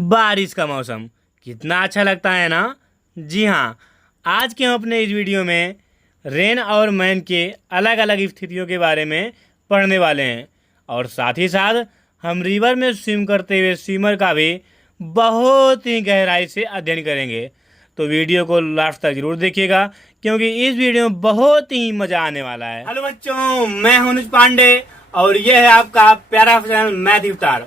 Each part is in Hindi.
बारिश का मौसम कितना अच्छा लगता है ना। जी हाँ, आज के हम अपने इस वीडियो में रेन और मैन के अलग अलग स्थितियों के बारे में पढ़ने वाले हैं और साथ ही साथ हम रिवर में स्विम करते हुए स्विमर का भी बहुत ही गहराई से अध्ययन करेंगे। तो वीडियो को लास्ट तक जरूर देखिएगा क्योंकि इस वीडियो में बहुत ही मजा आने वाला है। हेलो बच्चों, मैं हूं अनुज पांडे और यह है आपका प्यारा चैनल मैथ अवतार।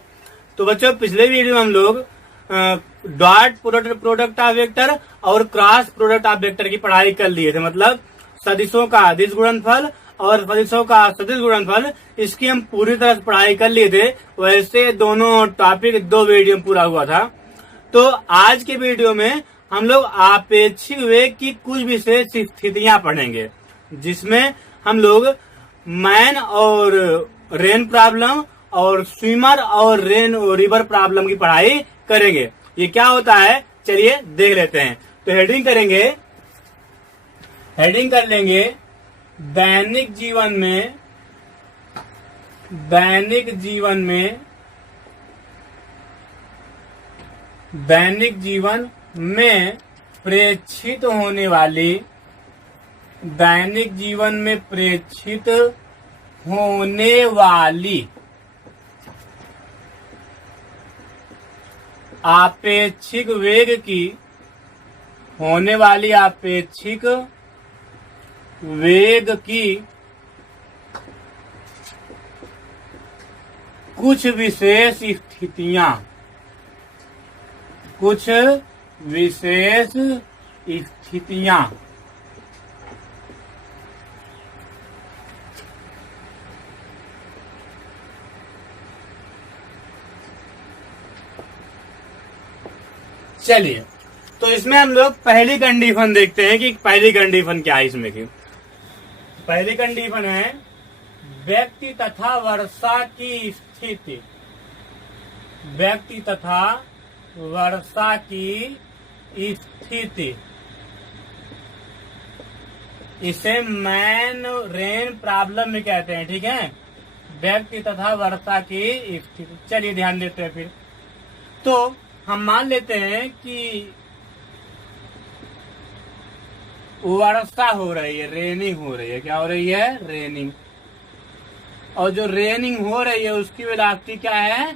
तो बच्चों, पिछले वीडियो में हम लोग डॉट प्रोडक्ट ऑफ वेक्टर और क्रॉस प्रोडक्ट ऑफ वेक्टर की पढ़ाई कर लिए थे। मतलब सदिशों का अदिश गुणनफल और सदिशों का सदिश गुणनफल, इसकी हम पूरी तरह से पढ़ाई कर लिए थे। वैसे दोनों टॉपिक दो वीडियो में पूरा हुआ था। तो आज के वीडियो में हम लोग आपेक्षिक वेग की कुछ विशेष स्थितियां पढ़ेंगे, जिसमें हम लोग मैन और रेन प्रॉब्लम और स्विमर और रेन रिवर प्रॉब्लम की पढ़ाई करेंगे। ये क्या होता है, चलिए देख लेते हैं। तो हेडिंग कर लेंगे दैनिक जीवन में प्रेक्षित होने वाली आपेक्षिक वेग की कुछ विशेष स्थितियां चलिए, तो इसमें हम लोग पहली कंडीशन देखते हैं कि पहली कंडीशन क्या है। इसमें की पहली कंडीशन है व्यक्ति तथा वर्षा की स्थिति। इसे मैन रेन प्रॉब्लम में कहते हैं। ठीक है, व्यक्ति तथा वर्षा की स्थिति। चलिए ध्यान देते हैं। फिर तो हम मान लेते हैं कि वर्षा हो रही है, रेनिंग हो रही है। क्या हो रही है? रेनिंग। और जो रेनिंग हो रही है उसकी वेलोसिटी क्या है?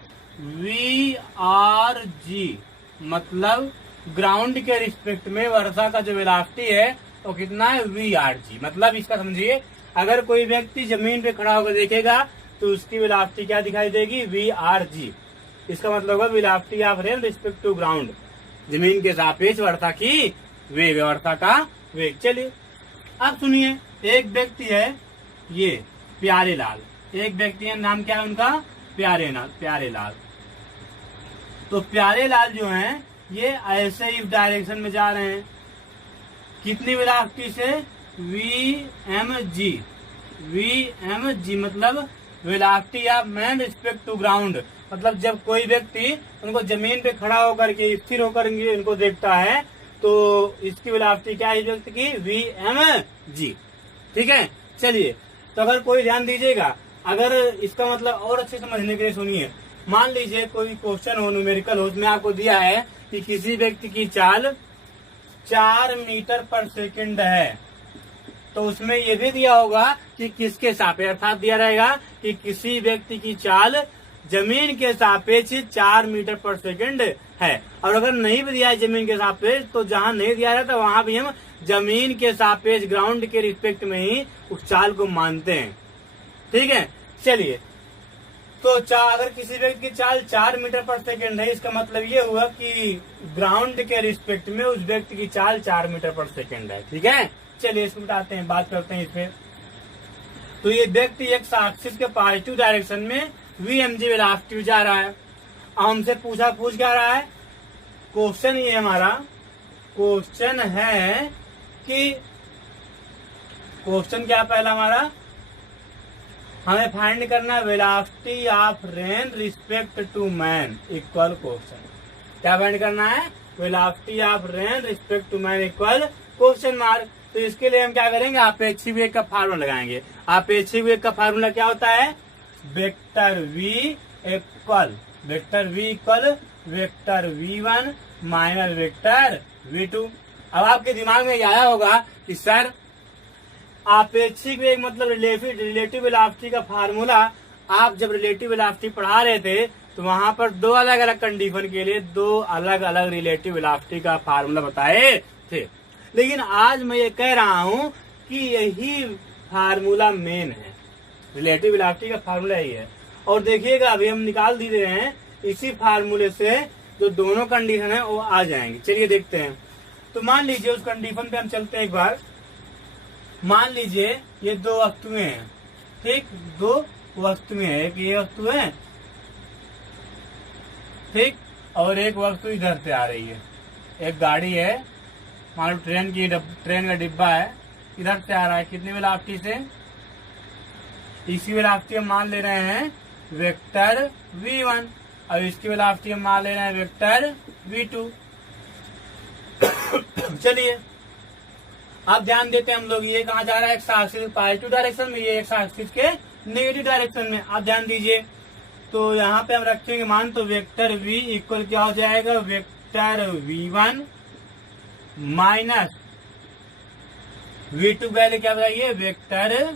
VRG। मतलब ग्राउंड के रिस्पेक्ट में वर्षा का जो वेलोसिटी है वो कितना है? VRG। मतलब इसका समझिए, अगर कोई व्यक्ति जमीन पे खड़ा होकर देखेगा तो उसकी वेलोसिटी क्या दिखाई देगी? VRG। इसका मतलब होगा velocity of rain respect to ground, जमीन के सापेक्ष वर्षा की वेग, वर्षा का वेग। चलिए अब सुनिए, एक व्यक्ति है ये प्यारे लाल। एक व्यक्ति है, नाम क्या है उनका? प्यारे लाल। तो प्यारे लाल जो हैं ये ऐसे इस डायरेक्शन में जा रहे हैं। कितनी वेलोसिटी से? VMG मतलब velocity of man respect to ground. मतलब जब कोई व्यक्ति उनको जमीन पे खड़ा होकर के स्थिर होकर इनको देखता है तो इसकी वेलोसिटी क्या है? व्यक्ति की VMG। ठीक है, चलिए तो अगर कोई ध्यान दीजिएगा, अगर इसका मतलब और अच्छे समझने के लिए सुनिए। मान लीजिए कोई क्वेश्चन हो, न्यूमेरिकल हो, उसमें आपको दिया है कि किसी व्यक्ति की चाल 4 मीटर पर सेकंड है, तो उसमें यह भी दिया होगा कि किसके सापेक्ष, अर्थात दिया रहेगा कि किसी व्यक्ति की चाल जमीन के सापेक्ष 4 मीटर पर सेकंड है। और अगर नहीं भी दिया है जमीन के सापेक्ष, तो जहां नहीं दिया रहता वहां भी हम जमीन के सापेक्ष ग्राउंड के रिस्पेक्ट में ही उस चाल को मानते हैं। ठीक है, चलिए तो अगर किसी व्यक्ति की चाल 4 मीटर पर सेकंड है, इसका मतलब ये हुआ कि ग्राउंड के रिस्पेक्ट में उस व्यक्ति की चाल 4 मीटर पर सेकंड है। ठीक है, चलिए इसको उठाते हैं, बात करते हैं इसमें। तो ये व्यक्ति एक एक्सिस के पॉजिटिव डायरेक्शन में VMG वेलोसिटी जा रहा है। अब हमसे पूछ क्या रहा है? क्वेश्चन ये हमारा क्वेश्चन है कि क्वेश्चन क्या पहला हमारा, हमें फाइंड करना velocity of rain respect to man equal question. क्या फाइंड करना है? Velocity of rain respect to man equal question mark. तो इसके लिए हम क्या करेंगे? आपेक्षिक वेग का फार्मूला लगाएंगे। आपेक्षिक वेग का फार्मूला क्या होता है? Vector v equal vector v1 minus vector v2। अब आपके दिमाग में आया होगा कि सर आपेक्षिक वेग मतलब रिलेटिव वेलोसिटी का फार्मूला आप जब रिलेटिव वेलोसिटी पढ़ा रहे थे तो वहां पर दो अलग अलग कंडीशन के लिए दो अलग अलग रिलेटिव वेलोसिटी का फार्मूला बताए थे, लेकिन आज मैं ये कह रहा हूं कि यही फार्मूला मेन है, रिलेटिव वेलोसिटी का फार्मूला यही है। और देखिएगा अभी हम निकाल दे रहे हैं इसी फार्मूले से जो दोनों कंडीशन है वो आ जाएंगे। चलिए देखते हैं। तो मान लीजिए उस कंडीशन पे हम चलते हैं एक बार। मान लीजिए ये दो वस्तुएं हैं, ठीक, दो वस्तुएं हैं, एक ये वस्तु है, ठीक, और एक वस्तु इधर से आ रही है, एक गाड़ी है, मान लो ट्रेन का डिब्बा है, इधर से आ रहा है, कितनी वेलोसिटी से, इसी वेलोसिटी हम मान ले रहे हैं वेक्टर v1 और इसकी वेलोसिटी हम मान ले रहे हैं वेक्टर v2। चलिए अब ध्यान देते हैं हम लोग, ये कहाँ जा रहा है, एक्स एक्सिस पॉजिटिव डायरेक्शन में, ये एक्स एक्सिस के नेगेटिव डायरेक्शन में। आप ध्यान दीजिए, तो यहाँ पे हम रखेंगे मान, तो वेक्टर v इक्वल क्या हो जाएगा, vector v1 minus v2 value क्या बताइए, वेक्टर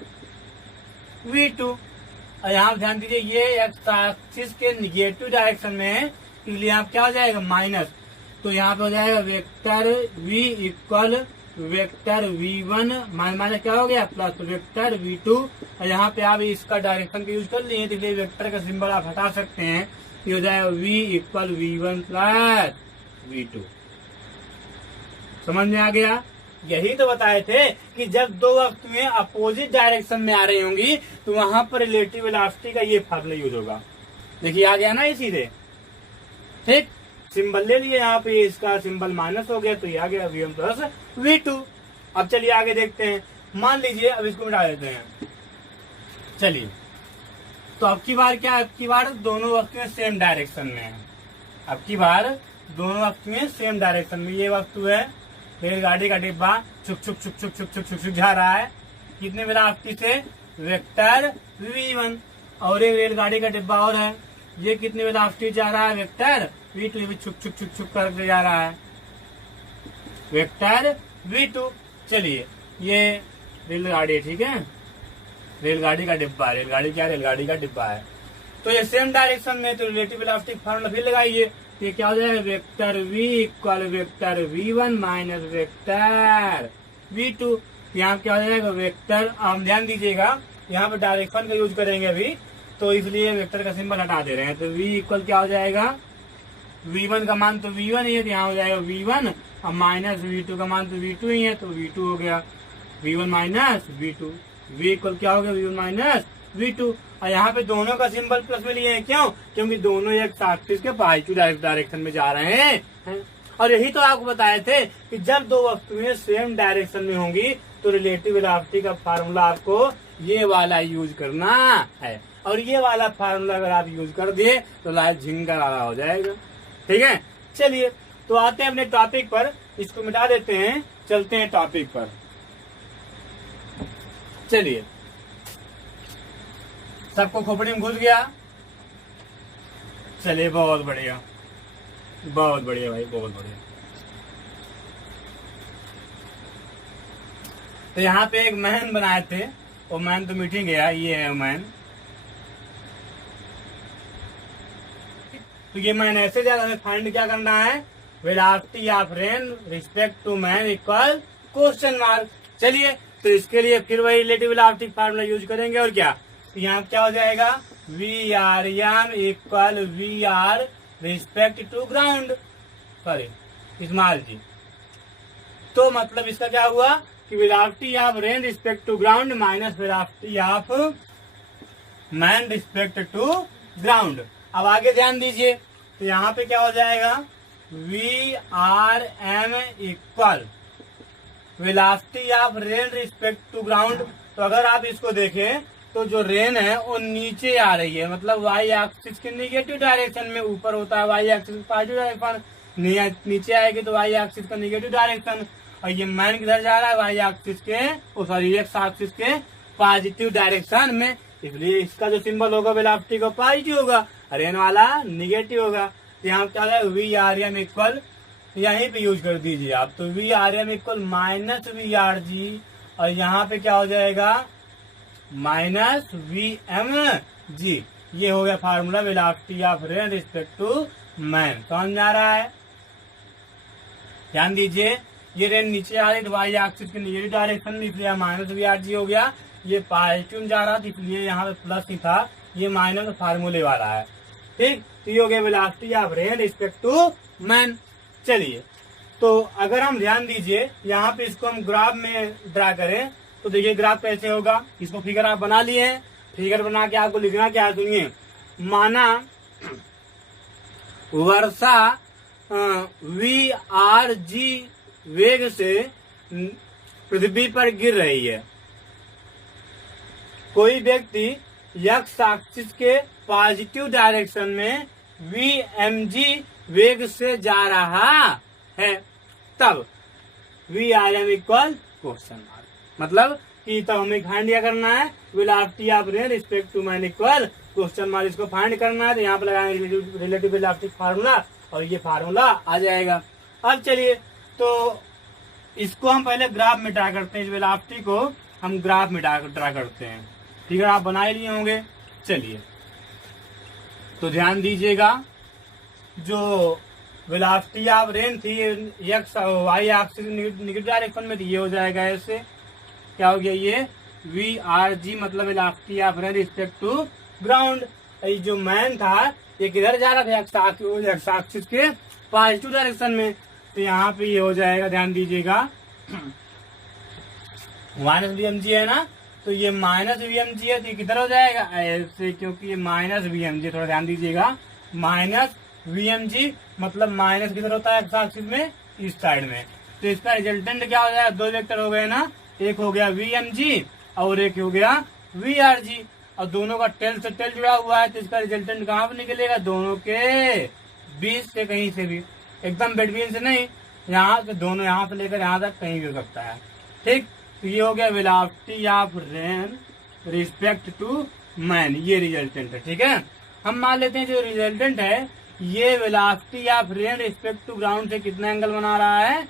v2। और यहाँ ध्यान दीजिए ये एक्स एक्सिस के निगेटिव डायरेक्शन में है, इसलिए यहाँ क्या हो जाएगा माइनस, तो यहाँ पे हो जाएगा vector v equal vector v1 minus क्या हो गया प्लस वेक्टर v2। और यहाँ पे आप इसका डायरेक्शन का यूज कर लिए तो इसलिए वेक्टर का सिंबल आप हटा सकते हैं, ये हो जाएगा v equal v1 plus v2। समझ में आ गया? यही तो बताए थे कि जब दो वस्तुएं अपोजिट डायरेक्शन में आ रही होंगी तो वहां पर रिलेटिव वेलोसिटी का ये फार्मूला यूज होगा। देखिए आ गया ना ये सीधे, ठीक, सिंबल ले लिए यहाँ पे, इसका सिंबल माइनस हो गया तो ये आ गया v1 प्लस v2। अब चलिए आगे देखते हैं। मान लीजिए अब इसको मिटा देते हैं। चलिए तो अब की बार क्या, अब की बार दोनों वस्तुएं सेम डायरेक्शन में है, अब की बार दोनों वस्तुएं सेम डायरेक्शन में। ये वस्तु है रेलगाड़ी का डिब्बा, छुक छुक छुक छुक छुक छुक छुक छुक जा रहा है, कितने वेलोसिटी से, वेक्टर v1। और एक रेलगाड़ी का डिब्बा और है, ये कितने वेलोसिटी जा रहा है, वेक्टर v2, भी छुक छुक छुक छुक करके जा रहा है, वेक्टर v2। चलिए ये रेलगाड़ी है, ठीक है, रेलगाड़ी का डिब्बा, रेलगाड़ी क्या, रेलगाड़ी का डिब्बा है, तो ये सेम डायरेक्शन में, तो रिलेटिव वेलोसिटी फार्मूला फिर लगाइए, ये क्या हो जाएगा, vector v equal vector v1 minus vector v2। यहाँ क्या हो जाएगा, वेक्टर, हम ध्यान दीजिएगा यहाँ पे डायरेक्शन का यूज करेंगे अभी, तो इसलिए वेक्टर का सिंबल हटा दे रहे हैं। तो v इक्वल क्या हो जाएगा, v1 का मान तो v1 ही है, तो यहाँ हो जाएगा v1 और माइनस v2 का मान तो v2 ही है, तो v2 हो गया, v1 minus v2, v equal क्या हो गया, v1 माइनस v2। और यहाँ पे दोनों का सिंबल प्लस में लिए हैं, क्यों, क्योंकि दोनों एक एक्सिस के पॉजिटिव डायरेक्शन में जा रहे हैं। और यही तो आपको बताए थे कि जब दो वस्तुएं सेम डायरेक्शन में होंगी तो रिलेटिव वेलोसिटी का फार्मूला आपको ये वाला यूज करना है, और ये वाला फार्मूला अगर आप यूज कर दिए तो लाइफ झिंगा वाला हो जाएगा। ठीक है, चलिए तो आते हैं अपने टॉपिक पर, इसको मिटा देते हैं, चलते हैं टॉपिक पर। चलिए सबको खोपड़ी में घुस गया, चलिए बहुत बढ़िया, बहुत बढ़िया भाई, बहुत बढ़िया। तो यहाँ पे एक मैन बनाए थे, वो मैन तो मिट ही गया, ये है मैन। तो ये मैन ऐसे ज्यादा हमें फाइंड क्या करना है, velocity of rain respect to man equal question mark. चलिए तो इसके लिए फिर वही रिलेटिव वेलोसिटी फार्मूला यूज करेंगे, और क्या, तो यहाँ क्या हो जाएगा, v r m equal v r respect to ground, sorry small g. तो मतलब इसका क्या हुआ कि velocity of rain respect to ground minus velocity of man respect to ground. अब आगे ध्यान दीजिए, तो यहाँ पे क्या हो जाएगा, v r m equal velocity of rain respect to ground. तो अगर आप इसको देखें तो जो रेन है वो नीचे आ रही है, मतलब वाई एक्सिस के निगेटिव डायरेक्शन में, ऊपर होता है वाई एक्सिस पॉजिटिव डायरेक्शन, नीचे आएगी तो वाई एक्सिस का निगेटिव डायरेक्शन। और ये मैन किधर जा रहा है, वाई एक्सिस के, सॉरी एक्स एक्सिस के पॉजिटिव डायरेक्शन में, इसलिए इसका जो सिंबल होगा वेलोसिटी का पॉजिटिव होगा, रेन वाला निगेटिव होगा। तो यहाँ क्या हो जाएगा वी आर एम इक्वल, यहीं पे यूज कर दीजिए आप, तो v r m equal minus v r g, और यहाँ पे क्या हो जाएगा माइनस वी एम जी। ये हो गया formula velocity of ray respect to man. समझ में आ रहा है? ध्यान दीजिए, ये रेन नीचे आ रही है वाई एक्सिस के निगेटिव डायरेक्शन में, इसलिए माइनस वी आर जी हो गया। ये पॉजिटिव में जा रहा था इसलिए यहाँ पे प्लस ही था, ये माइनस फार्मूले वाला है। ठीक, तो ये हो गया velocity of rain respect to man. चलिए, तो अगर हम ध्यान दीजिए यहाँ पे इसको हम ग्राफ में ड्रा करें तो देखिए ग्राफ कैसे होगा। इसको फिगर आप बना लिए हैं, फिगर बना के आपको लिखना क्या है सुनिए। माना वर्षा वी आर जी वेग से पृथ्वी पर गिर रही है। कोई व्यक्ति एक्स एक्सिस के पॉजिटिव डायरेक्शन में वी एम जी वेग से जा रहा है, तब v r m equal question mark, मतलब कि तब हमें फाइंड क्या करना है velocity of rain respect to man equal question mark. इसको फाइंड करना है तो यहाँ पे लगाएंगे रिलेटिव वेलोसिटी फार्मूला और ये फार्मूला आ जाएगा। अब चलिए, तो इसको हम पहले ग्राफ में ड्रा करते हैं, इस वेलोसिटी को हम ग्राफ में ड्रा करते हैं। फिगर आप बना लिए होंगे। चलिए, तो ध्यान दीजिएगा, जो वेलोसिटी ऑफ रेन थी x y axis negative direction में थी, ये हो जाएगा ऐसे, क्या हो गया ये वी आर जी, मतलब velocity of rain respect to ground. जो मैन था ये किधर जा रहा था एक्स एक्सिस के पॉजिटिव डायरेक्शन में, तो यहाँ पे ये हो जाएगा, ध्यान दीजिएगा माइनस वी एम जी है ना, तो ये माइनस वी एम जी है तो ये किधर हो जाएगा ऐसे, क्योंकि ये माइनस वी एम जी, थोड़ा ध्यान दीजिएगा माइनस वी एम जी, मतलब माइनस किधर होता है एक्स एक्सिस में इस साइड में। तो इसका रिजल्टेंट क्या हो जाएगा, दो वेक्टर हो गए ना, एक हो गया वी एम जी और एक हो गया वी आर जी, और दोनों का टेल से टेल जुड़ा हुआ है, तो इसका रिजल्टेंट कहाँ पे निकलेगा, दोनों के बीच से कहीं से भी, एकदम बिटवीन से नहीं, यहाँ से दोनों यहाँ से लेकर यहाँ तक कहीं भी हो सकता है। ठीक, तो ये हो गया velocity of rain respect to man, ये रिजल्टेंट है। ठीक है, हम मान लेते हैं जो रिजल्टेंट है ये velocity of rain respect to ground से कितना एंगल बना रहा है,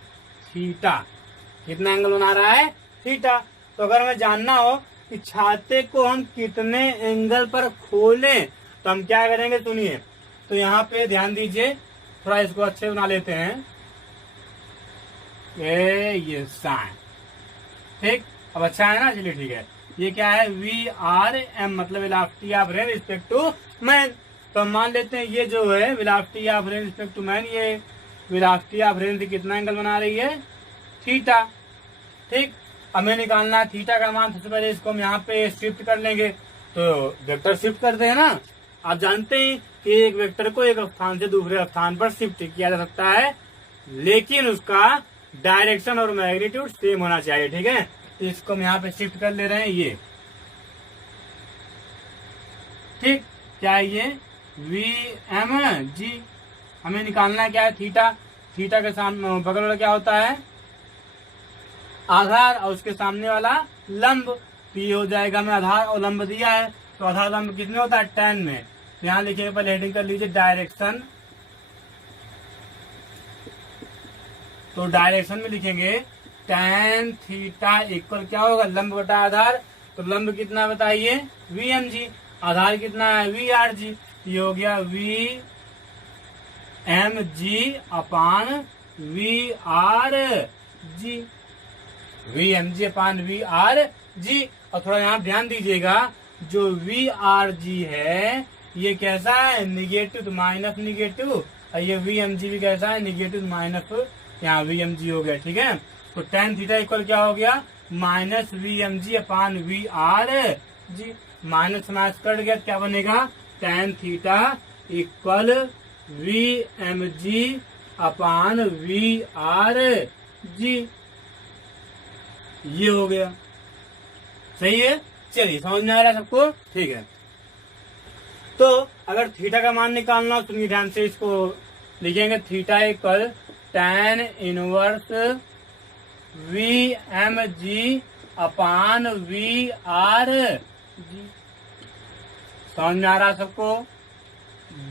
थीटा। कितना एंगल बना रहा है, थीटा। तो अगर हमें जानना हो कि छाते को हम कितने एंगल पर खोलें तो हम क्या करेंगे, सुनिए। तो यहाँ पे ध्यान दीजिए, थोड़ा इसको अच्छे बना लेते हैं, ये साइन। ठीक, अब अच्छा है ना, चलिए ठीक है। ये क्या है वी आर एम, मतलब velocity of rain respect to man. तो हम मान लेते हैं ये जो है velocity of rain respect to man, ये वेलोसिटी ऑफ रेन से कितना एंगल बना रही है, थीटा। ठीक, हमें निकालना है थीटा का मान। सबसे पहले इसको हम यहाँ पे शिफ्ट कर लेंगे, तो वेक्टर शिफ्ट करते हैं ना, आप जानते हैं कि एक वेक्टर को एक स्थान से दूसरे स्थान पर शिफ्ट किया जा सकता है, लेकिन उसका डायरेक्शन और मैग्नीट्यूड सेम होना चाहिए। ठीक है, तो इसको हम यहाँ पे शिफ्ट कर ले रहे हैं ये। ठीक, क्या है ये वी एम जी, हमें निकालना है क्या है थीटा। थीटा के सामने बगल वाला क्या होता है, आधार, और उसके सामने वाला लंब। तो ये हो जाएगा, हमें आधार और लंब दिया है, तो आधार लंब कितने होता है 10 में। यहाँ लिखिए, पहले हेडिंग कर लीजिए डायरेक्शन, तो डायरेक्शन में लिखेंगे tan थीटा इक्वल क्या होगा, लंब बटा आधार। तो लंब कितना बताइए, वी एम जी, आधार कितना है वी आर जी, ये हो गया v m g upon v r g, v m g upon v r g. और थोड़ा यहाँ ध्यान दीजिएगा, जो वी आर जी है ये कैसा है, निगेटिव, तो माइनस निगेटिव, और ये वी एम जी भी कैसा है, निगेटिव माइनस, यहाँ वी एम जी हो गया। ठीक है, तो tan थीटा इक्वल क्या हो गया, minus v m g upon v r g. Minus minus cut गया, क्या बनेगा, tan theta equal v m g upon v r g, ये हो गया। सही है, चलिए समझ में आ रहा है सबको। ठीक है, तो अगर थीटा का मान निकालना हो, सुनिए ध्यान से, इसको लिखेंगे theta equal tan inverse v m g upon v r g. समझ में आ रहा सबको,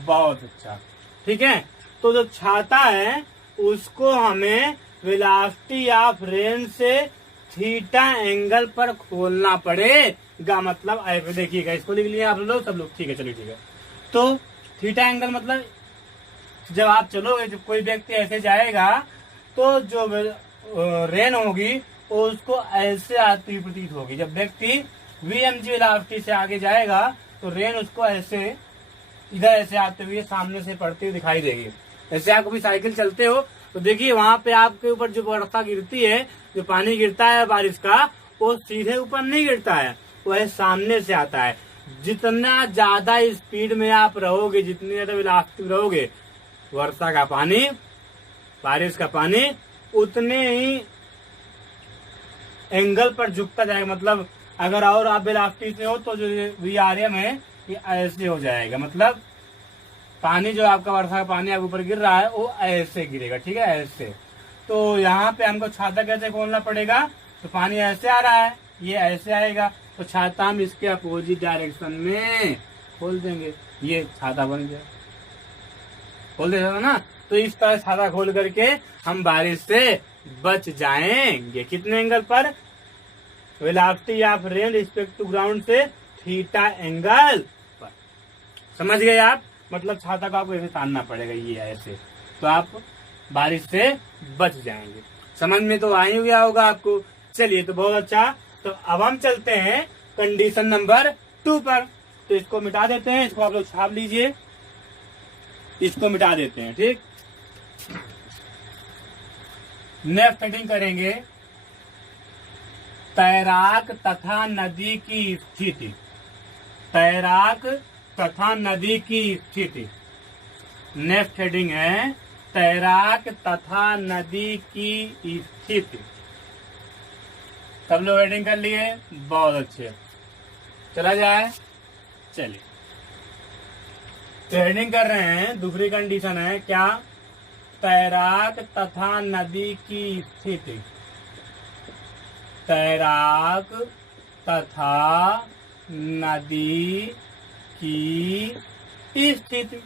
बहुत अच्छा। ठीक है। तो जो छाता है उसको हमें वेलोसिटी ऑफ रेन से थीटा एंगल पर खोलना पड़ेगा। मतलब ऐसे देखिएगा, इसको लिख लिया आप लोग सब लोग, ठीक है चलिए ठीक है। तो थीटा एंगल मतलब जब आप चलोगे, जब कोई व्यक्ति ऐसे जाएगा तो जो रेन होगी वो उसको ऐसे आती प्रतीत होगी। जब व्यक्ति VMG वेलोसिटी से आगे जाएगा तो रेन उसको ऐसे इधर ऐसे आते हुए सामने से पड़ती हुई दिखाई देगी। जैसे आप कभी साइकिल चलते हो तो देखिए वहां पे आपके ऊपर जो वर्षा गिरती है, जो पानी गिरता है बारिश का, वो सीधे ऊपर नहीं गिरता है, वह सामने से आता है। जितना ज्यादा स्पीड में आप रहोगे, जितनी ज्यादा वेलोसिटी रहोगे, वर्षा का पानी, बारिश का पानी उतने ही एंगल पर झुकता जाएगा। मतलब अगर और आप वेलोसिटी से हो तो जो VRM है ये ऐसे हो जाएगा। मतलब पानी जो आपका वर्षा का पानी आपके ऊपर गिर रहा है वो ऐसे गिरेगा, ठीक है ऐसे। तो यहाँ पे हमको छाता कैसे खोलना पड़ेगा? तो पानी ऐसे आ रहा है, ये ऐसे आएगा, तो छाता हम इसके अपोजिट डायरेक्शन में खोल देंगे, ये छाता बन गया। खोल देगा ना, तो इस तरह छाता खोल करके हम बारिश से बच जाएंगे। कितने एंगल पर? Velocity of rain respect to ground से थीटा एंगल पर। समझ गए आप? मतलब छाता को आपको ऐसे तानना पड़ेगा, ये ऐसे, तो आप बारिश से बच जाएंगे। समझ में तो आ ही गया होगा आपको। चलिए तो बहुत अच्छा। तो अब हम चलते हैं कंडीशन नंबर 2 पर। तो इसको मिटा देते हैं, इसको आप लोग छाप लीजिए, इसको मिटा देते हैं, ठीक। नेक्स्ट हेडिंग करेंगे तैराक तथा नदी की स्थिति। तैराक तथा नदी की स्थिति। नेक्स्ट हेडिंग है तैराक तथा नदी की स्थिति। सब लोग हेडिंग कर लिए? बहुत अच्छे। चला जाए, चलिए तो हेडिंग कर रहे हैं। दूसरी कंडीशन है क्या? तैराक तथा नदी की स्थिति। तैराक तथा नदी की स्थिति,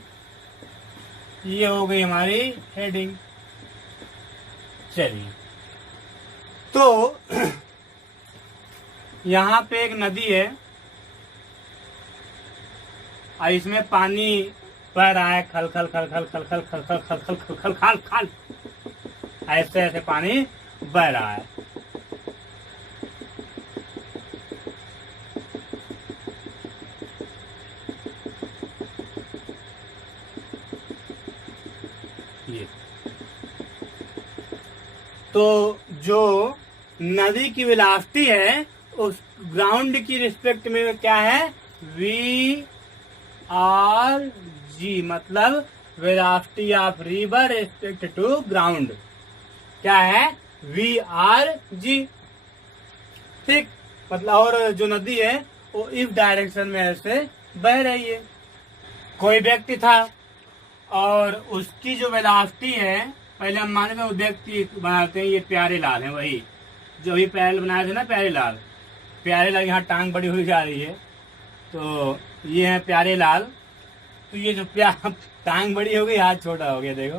ये हो गई हमारी हेडिंग। चलिए तो यहाँ पे एक नदी है और इसमें पानी बह रहा है, खल खल खल खल खल खल खल खल खल खल खल खल खल खल, ऐसे ऐसे पानी बह रहा है। ये तो जो नदी की वेलोसिटी है उस ग्राउंड की रिस्पेक्ट में क्या है? VRG, मतलब velocity of river respect to ground क्या है? VRG, ठीक। मतलब और जो नदी है वो इस डायरेक्शन में ऐसे बह रही है। कोई व्यक्ति था और उसकी जो वेलोसिटी है, पहले हम माने वो व्यक्ति बनाते हैं, ये प्यारे लाल है, वही जो अभी पैरल बनाए थे ना, प्यारे लाल। प्यारे लाल यहाँ टांग बड़ी हुई जा रही है, तो ये है प्यारे लाल। तो ये जो टांग बड़ी हो गई, हाथ छोटा हो गया, देखो।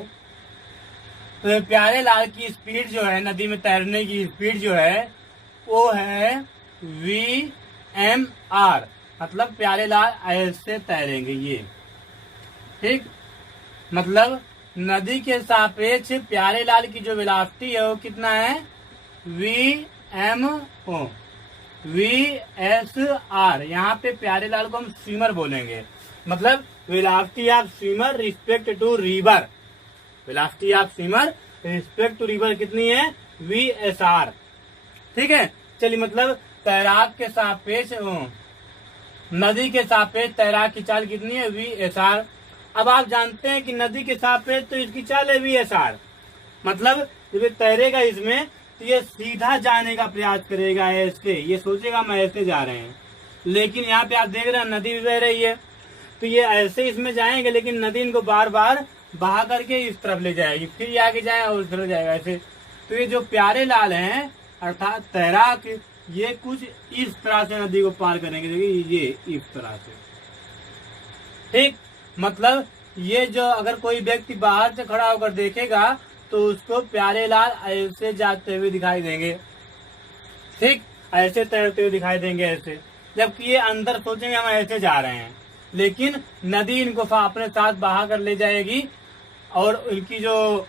तो प्यारे लाल की स्पीड जो है, नदी में तैरने की स्पीड जो है वो है VMR, मतलब प्यारे लाल ऐसे तैरेंगे ये, ठीक। मतलब नदी के सापेक्ष प्यारे लाल की जो वेलोसिटी है वो कितना है? VSR। यहाँ पे प्यारे लाल को हम स्विमर बोलेंगे, मतलब velocity of swimmer respect to river. Velocity of swimmer respect to river कितनी है? VSR, ठीक है। चलिए, मतलब तैराक के सापेक्ष नदी के सापेक्ष तैराक की चाल कितनी है? VSR। अब आप जानते हैं कि नदी के सापेक्ष तो इसकी चाल है VSR, मतलब जब ये तैरेगा इसमें तो ये सीधा जाने का प्रयास करेगा ऐसे, ये सोचेगा हम ऐसे जा रहे हैं, लेकिन यहाँ पे आप देख रहे हैं नदी भी बह रही है, तो ये ऐसे इसमें जाएंगे, लेकिन नदी इनको बार बार बहा करके इस तरफ ले जाएगी, फिर ये आगे जाएगा और उस तरफ जाएगा ऐसे। तो ये जो प्यारे लाल हैं अर्थात तैराक, ये कुछ इस तरह से नदी को पार करेंगे, देखिए ये इस तरह से, ठीक। मतलब ये जो अगर कोई व्यक्ति बाहर से खड़ा होकर देखेगा तो उसको प्यारे लाल ऐसे जाते हुए दिखाई देंगे, ठीक, ऐसे तैरते हुए दिखाई देंगे ऐसे, जबकि ये अंदर सोचेंगे हम ऐसे जा रहे हैं, लेकिन नदी इनको अपने साथ बहा कर ले जाएगी और इनकी जो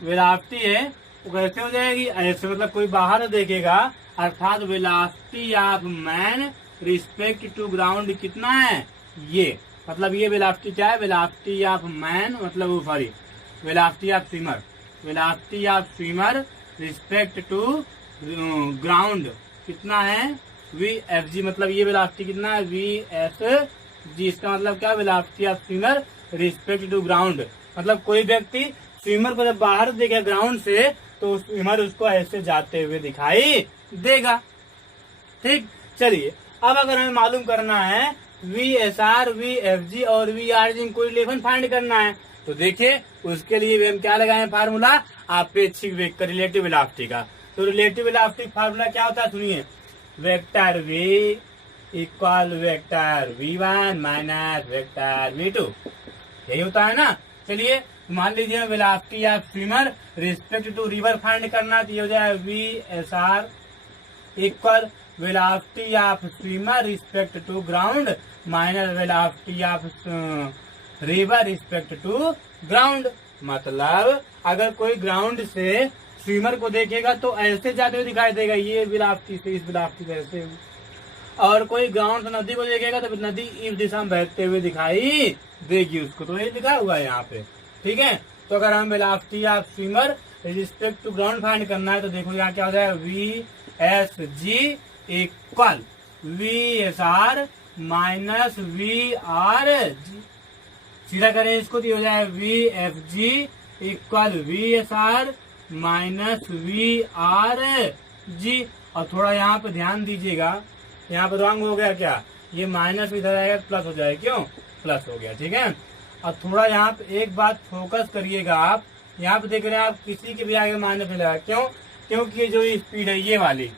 वेलोसिटी है वो कैसे हो जाएगी, ऐसे, मतलब कोई बाहर देखेगा, अर्थात velocity of man respect to ground कितना है, ये मतलब ये वेलोसिटी क्या है, वेलोसिटी ऑफ मैन मतलब sorry velocity of swimmer, velocity of swimmer respect to ground कितना है, VFG, मतलब ये वेलोसिटी कितना है, VSG, इसका मतलब क्या, velocity of swimmer respect to ground, मतलब कोई व्यक्ति स्विमर को जब बाहर देखेगा ग्राउंड से तो स्विमर उसको ऐसे जाते हुए दिखाई देगा, ठीक। चलिए अब अगर हमें मालूम करना है VSR, VFG और VRG को रिलेशन फाइंड करना है तो देखिए उसके लिए भी हम क्या लगाए फार्मूला, आपेक्षिक वेग का, रिलेटिव वेलोसिटी का। तो रिलेटिव वेलोसिटी फार्मूला क्या होता है सुनिए, vector V equal vector V1 minus vector V2, यही होता है ना। चलिए मान लीजिए velocity of swimmer respect to river find करना, तो ये हो जाए VSR equal velocity of swimmer respect to ground minus velocity of river respect to ground. मतलब अगर कोई ग्राउंड से स्विमर को देखेगा तो ऐसे जाते हुए दिखाई देगा, ये वेलोसिटी से इस वेलोसिटी से ऐसे, और कोई ग्राउंड से नदी को देखेगा तो नदी इस दिशा में बहते हुए दिखाई देगी उसको, तो ये लिखा हुआ है यहाँ पे, ठीक है। तो अगर हम velocity of swimmer respect to ground find करना है तो देखो यहाँ क्या हो जाएगा, VSG equal VSR minus VRG, सीधा करें इसको तो हो जाए VFG equal VSR minus VRG। और थोड़ा यहाँ पे ध्यान दीजिएगा, यहाँ पे रंग हो गया क्या, ये माइनस इधर आएगा प्लस हो जाएगा, क्यों प्लस हो गया, ठीक है। और थोड़ा यहाँ पे एक बात फोकस करिएगा आप, यहाँ पे देख रहे हैं आप किसी के भी आगे माइनस नहीं लगा, क्यों, क्योंकि जो स्पीड है ये वाली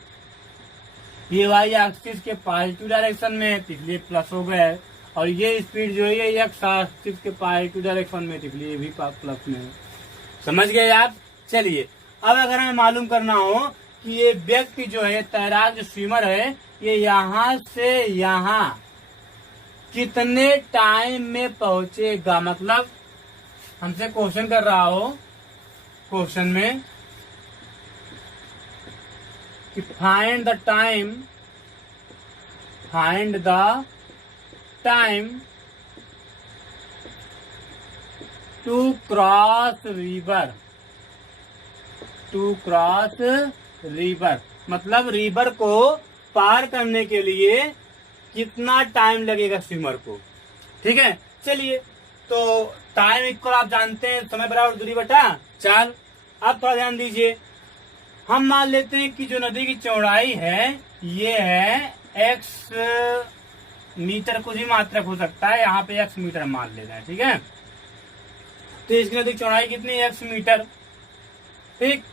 वाई एक्सिस के पॉजिटिव डायरेक्शन में है इसलिए प्लस हो गया है, और ये स्पीड जो है ये एक्स एक्सिस के पॉजिटिव डायरेक्शन में इसलिए ये भी प्लस में है, समझ गए आप। चलिए अब अगर हमें मालूम करना हो कि ये व्यक्ति जो है तैराक जो स्विमर है ये यहाँ से यहाँ कितने टाइम में पहुंचेगा, मतलब हमसे क्वेश्चन कर रहा हो, क्वेश्चन में कि find the time to cross river, मतलब रिवर को पार करने के लिए कितना टाइम लगेगा स्विमर को, ठीक है। चलिए तो टाइम इक्वल आप जानते हैं समय बराबर दूरी बटा चाल। अब थोड़ा ध्यान दीजिए, हम मान लेते हैं कि जो नदी की चौड़ाई है ये है x मीटर, कुछ भी मात्रक हो सकता है, यहाँ पे x मीटर मान लेना है, ठीक है। तो इसकी नदी की चौड़ाई कितनी है, x मीटर, ठीक।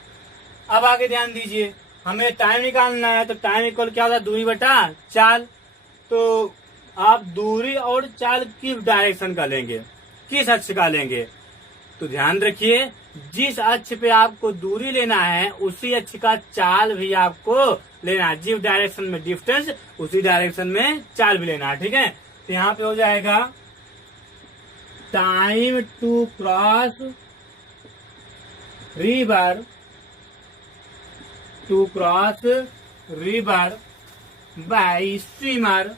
अब आगे ध्यान दीजिए, हमें टाइम निकालना है तो टाइम इक्वल क्या होता है, दूरी बटा चाल। तो आप दूरी और चाल किस डायरेक्शन का लेंगे, किस अक्ष का लेंगे, तो ध्यान रखिए जिस अक्ष पे आपको दूरी लेना है उसी अक्ष का चाल भी आपको लेना है, जिस डायरेक्शन में डिस्टेंस उसी डायरेक्शन में चाल भी लेना है, ठीक है। तो यहाँ पे हो जाएगा time to cross river by swimmer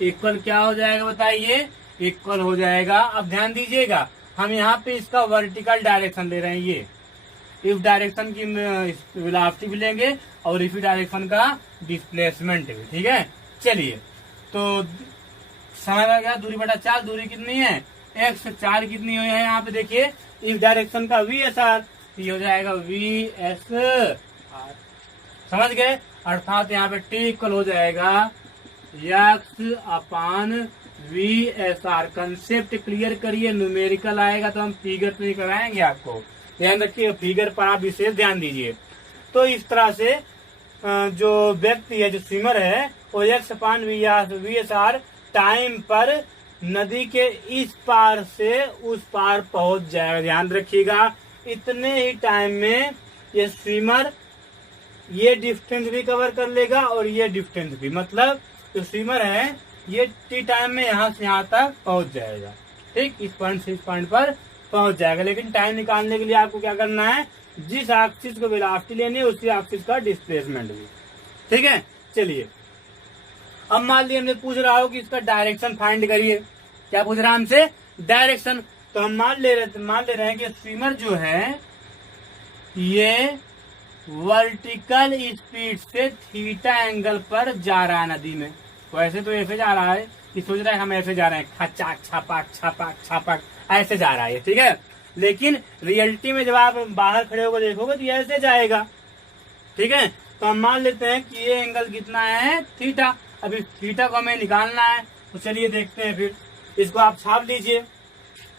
equal क्या हो जाएगा बताइए, इक्वल हो जाएगा। अब ध्यान दीजिएगा हम यहाँ पे इसका वर्टिकल डायरेक्शन ले रहे हैं, ये इस डायरेक्शन की वेलोसिटी भी लेंगे और इसी डायरेक्शन का डिस्प्लेसमेंट भी, ठीक है। चलिए तो समय लग गया, दूरी बटा चार, दूरी कितनी है x, चार कितनी हुई है यहाँ पे देखिए, इस डायरेक्शन का VSR, ये हो जाएगा VSR, समझ गए। अर्थात यहाँ पे t इक्वल हो जाएगा x अपान VSR। कंसेप्ट क्लियर करिए, न्यूमेरिकल आएगा तो हम फिगर नहीं कराएंगे, आपको ध्यान रखिए, फिगर पर आप विशेष ध्यान दीजिए। तो इस तरह से जो व्यक्ति है जो स्विमर है वो x अपान VSR टाइम पर नदी के इस पार से उस पार पहुंच जाएगा। ध्यान रखिएगा, इतने ही टाइम में ये स्विमर ये डिस्टेंस भी कवर कर लेगा और ये डिस्टेंस भी, मतलब जो स्विमर है ये टी टाइम में यहाँ से यहाँ तक पहुंच जाएगा। ठीक, इस पॉइंट से इस पॉइंट पर पहुंच जाएगा। लेकिन टाइम निकालने के लिए आपको क्या करना है, जिस एक्सिस को वेलोसिटी लेनी है उसी एक्सिस का डिस्प्लेसमेंट भी। ठीक है, चलिए अब मान लीजिए हमने पूछ रहा हो कि इसका डायरेक्शन फाइंड करिए। क्या पूछ रहा है हमसे, डायरेक्शन। तो हम मान ले रहे हैं कि स्विमर जो है ये वर्टिकल स्पीड से थीटा एंगल पर जा रहा है नदी में। वैसे तो ऐसे जा रहा है कि सोच रहा है हम ऐसे जा रहे हैं, खचाक छपाक छपाक छपाक ऐसे जा रहा है, ठीक है। लेकिन रियलिटी में जब आप बाहर खड़े होकर देखोगे तो ये ऐसे जाएगा। ठीक है, तो हम मान लेते हैं कि ये एंगल कितना है, थीटा। अभी थीटा को हमें निकालना है, तो चलिए देखते हैं। फिर इसको आप छाप लीजिए,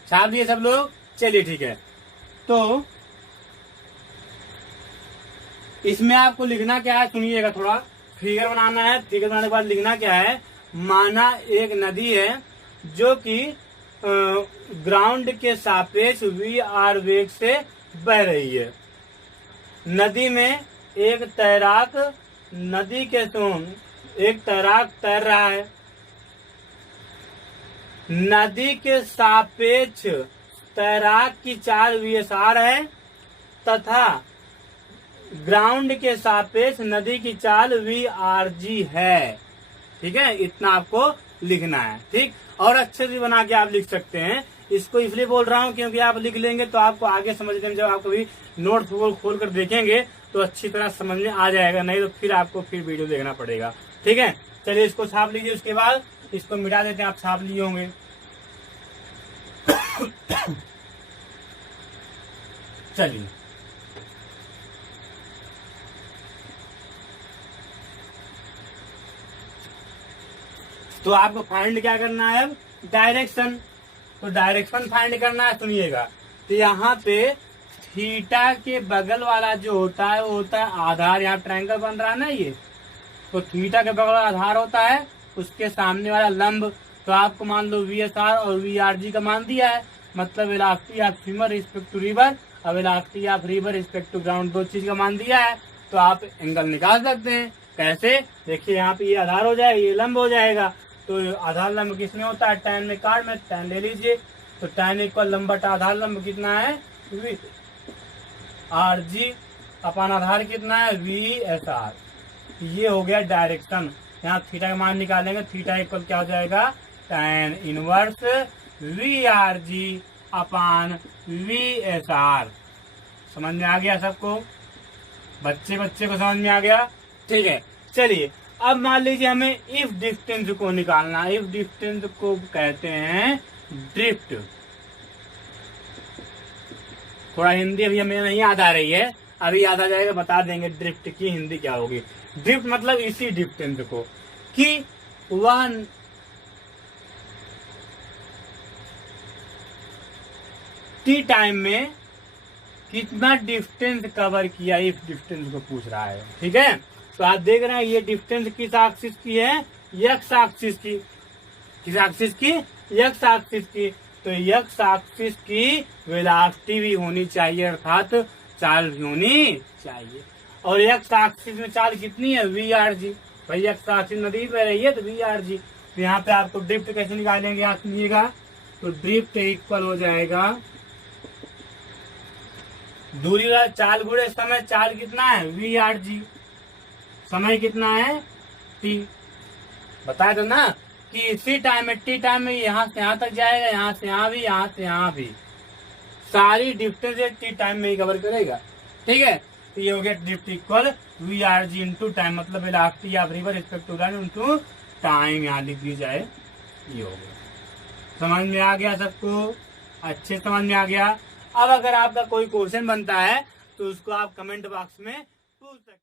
छाप लिए सब लोग। चलिए ठीक है, तो इसमें आपको लिखना क्या है, सुनिएगा, थोड़ा फिगर बनाना है। फिगर बनाने के बाद लिखना क्या है, माना एक नदी है जो कि ग्राउंड के सापेक्ष VR वेग से बह रही है। नदी में एक तैराक तैर रहा है। नदी के सापेक्ष तैराक की चाल VSR है तथा ग्राउंड के सापेक्ष नदी की चाल VRG है। ठीक है, इतना आपको लिखना है। ठीक, और अच्छे से बना के आप लिख सकते हैं। इसको इसलिए बोल रहा हूँ क्योंकि आप लिख लेंगे तो आपको आगे समझने में, जब आप कभी नोट खोल कर देखेंगे तो अच्छी तरह समझ में आ जाएगा, नहीं तो फिर आपको फिर वीडियो देखना पड़ेगा। ठीक है, चलिए इसको छाप लीजिए। उसके बाद इसको मिटा देते हैं, आप छाप लिए होंगे। चलिए तो आपको फाइंड क्या करना है, अब डायरेक्शन। तो डायरेक्शन फाइंड करना है, सुनिएगा। तो यहाँ पे थीटा के बगल वाला जो होता है वो होता है आधार। यहाँ ट्रायंगल बन रहा है ना ये, तो थीटा के बगल वाला आधार होता है, उसके सामने वाला लंब। तो आपको मान लो VSR और VRG का मान दिया है, मतलब velocity of swimmer respect to river और velocity of river respect to ground, दो चीज का मान दिया है। तो आप एंगल निकाल सकते हैं। कैसे, देखिए यहाँ पे ये आधार हो जाएगा, ये लंब हो जाएगा। तो आधार लंब किसमें होता है, tan में, कार्ड में tan ले लीजिए। तो tan इक्वल लंब बटा आधार लंब कितना है, VRG अपन आधार कितना है, VSR। ये हो गया डायरेक्शन। यहाँ थीटा का मान निकालेंगे, थीटा इक्वल क्या हो जाएगा, tan इनवर्स VRG अपान VSR। समझ में आ गया सबको, बच्चे को समझ में आ गया। ठीक है, चलिए अब मान लीजिए हमें इफ डिस्टेंस को निकालना। इफ डिस्टेंस को कहते हैं ड्रिफ्ट। थोड़ा हिंदी अभी हमें नहीं याद आ रही है, अभी याद आ जाएगा, बता देंगे ड्रिफ्ट की हिंदी क्या होगी। ड्रिफ्ट मतलब इसी डिस्टेंस को कि वह टी टाइम में कितना डिस्टेंस कवर किया, इफ डिस्टेंस को पूछ रहा है। ठीक है, तो आप देख रहे हैं ये डिस्टेंस किस एक्सिस की है, एक्स एक्सिस की। किस एक्सिस की, एक्स एक्सिस की। तो एक्स एक्सिस की वेलोसिटी भी होनी चाहिए, अर्थात चाल भी होनी चाहिए। और एक्स एक्सिस में चाल कितनी है, VRG। भाई एक्स एक्सिस नदी पे रही है तो VRG। तो यहाँ पे आपको ड्रिफ्ट कैसे निकालेंगे, आप सुनिएगा। तो ड्रिफ्ट इक्वल हो जाएगा दूरी वाला चाल गुणे समय। चाल कितना है, VRG। समय कितना है, T। बताया था ना कि इसी टाइम में, टी टाइम में यहाँ से यहाँ तक जाएगा, यहाँ से यहाँ भी, यहाँ से यहाँ भी, सारी डिस्टेंस टी टाइम में ही कवर करेगा। ठीक है, तो ये हो गया drift equal VRG into time, मतलब velocity of river respect to ground into time, यहाँ लिख दी जाए। ये हो गया, समझ में आ गया सबको, अच्छे समझ में आ गया। अब अगर आपका कोई क्वेश्चन बनता है तो उसको आप कमेंट बॉक्स में पूछ सकते हैं।